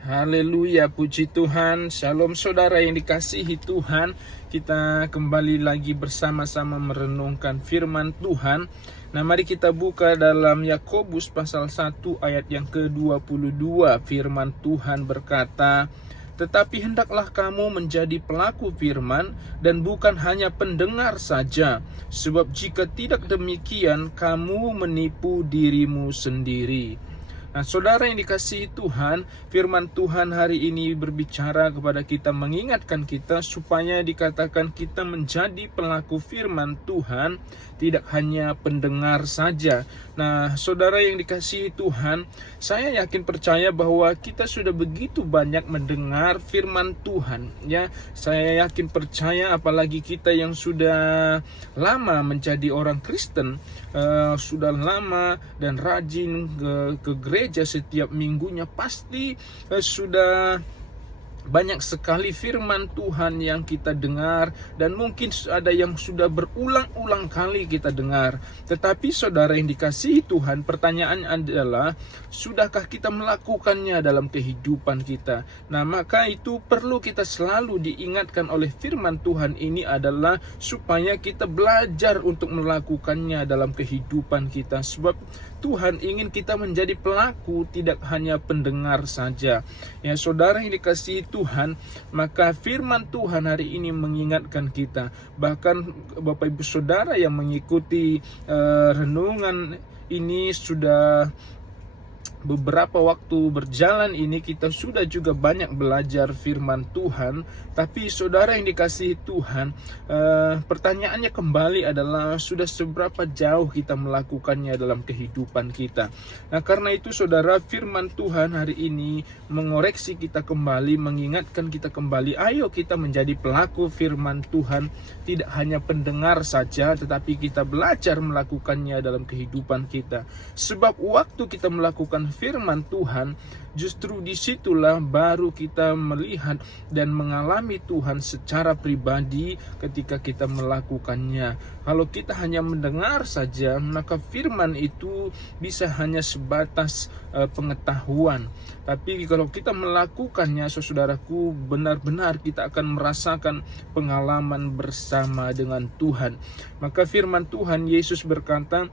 Haleluya, puji Tuhan. Shalom saudara yang dikasihi Tuhan. Kita kembali lagi bersama-sama merenungkan firman Tuhan. Nah, mari kita buka dalam Yakobus pasal 1 ayat yang ke-22. Firman Tuhan berkata, "Tetapi hendaklah kamu menjadi pelaku firman dan bukan hanya pendengar saja, sebab jika tidak demikian kamu menipu dirimu sendiri." Nah, saudara yang dikasihi Tuhan, firman Tuhan hari ini berbicara kepada kita, mengingatkan kita supaya dikatakan kita menjadi pelaku firman Tuhan, tidak hanya pendengar saja. Nah, saudara yang dikasihi Tuhan, saya yakin percaya bahwa kita sudah begitu banyak mendengar firman Tuhan, ya. Saya yakin percaya apalagi kita yang sudah lama menjadi orang Kristen, sudah lama dan rajin ke gereja setiap minggunya, pasti sudah banyak sekali firman Tuhan yang kita dengar, dan mungkin ada yang sudah berulang-ulang kali kita dengar. Tetapi saudara yang dikasihi Tuhan, pertanyaan adalah, sudahkah kita melakukannya dalam kehidupan kita? Nah, maka itu perlu kita selalu diingatkan oleh firman Tuhan ini adalah supaya kita belajar untuk melakukannya dalam kehidupan kita. Sebab Tuhan ingin kita menjadi pelaku, tidak hanya pendengar saja. Ya, saudara yang dikasihi Tuhan, maka firman Tuhan hari ini mengingatkan kita. Bahkan Bapak Ibu Saudara yang mengikuti renungan ini sudah beberapa waktu berjalan ini, kita sudah juga banyak belajar firman Tuhan. Tapi saudara yang dikasihi Tuhan, pertanyaannya kembali adalah, sudah seberapa jauh kita melakukannya dalam kehidupan kita? Nah, karena itu saudara, firman Tuhan hari ini mengoreksi kita kembali, mengingatkan kita kembali, ayo kita menjadi pelaku firman Tuhan, tidak hanya pendengar saja, tetapi kita belajar melakukannya dalam kehidupan kita. Sebab waktu kita melakukan firman Tuhan, justru disitulah baru kita melihat dan mengalami Tuhan secara pribadi ketika kita melakukannya. Kalau kita hanya mendengar saja, maka firman itu bisa hanya sebatas pengetahuan. Tapi kalau kita melakukannya, saudaraku, benar-benar kita akan merasakan pengalaman bersama dengan Tuhan. Maka firman Tuhan, Yesus berkata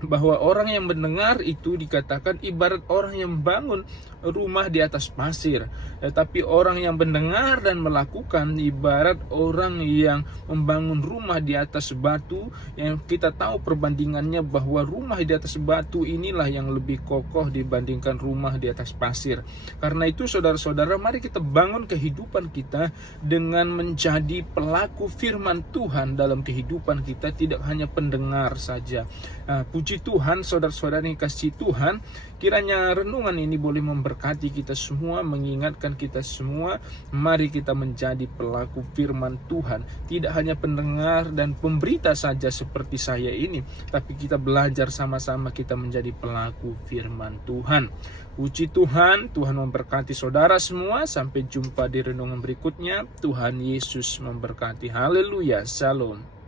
bahwa orang yang mendengar itu dikatakan ibarat orang yang membangun rumah di atas pasir. Tetapi orang yang mendengar dan melakukan ibarat orang yang membangun rumah di atas batu, yang kita tahu perbandingannya bahwa rumah di atas batu inilah yang lebih kokoh dibandingkan rumah di atas pasir. Karena itu saudara-saudara, mari kita bangun kehidupan kita dengan menjadi pelaku firman Tuhan dalam kehidupan kita, tidak hanya pendengar saja. Puji Tuhan, saudara-saudara yang kasih Tuhan, kiranya renungan ini boleh memberkati kita semua, mengingatkan kita semua. Mari kita menjadi pelaku firman Tuhan, tidak hanya pendengar dan pemberita saja seperti saya ini, tapi kita belajar sama-sama kita menjadi pelaku firman Tuhan. Puji Tuhan, Tuhan memberkati saudara semua. Sampai jumpa di renungan berikutnya. Tuhan Yesus memberkati. Haleluya, shalom.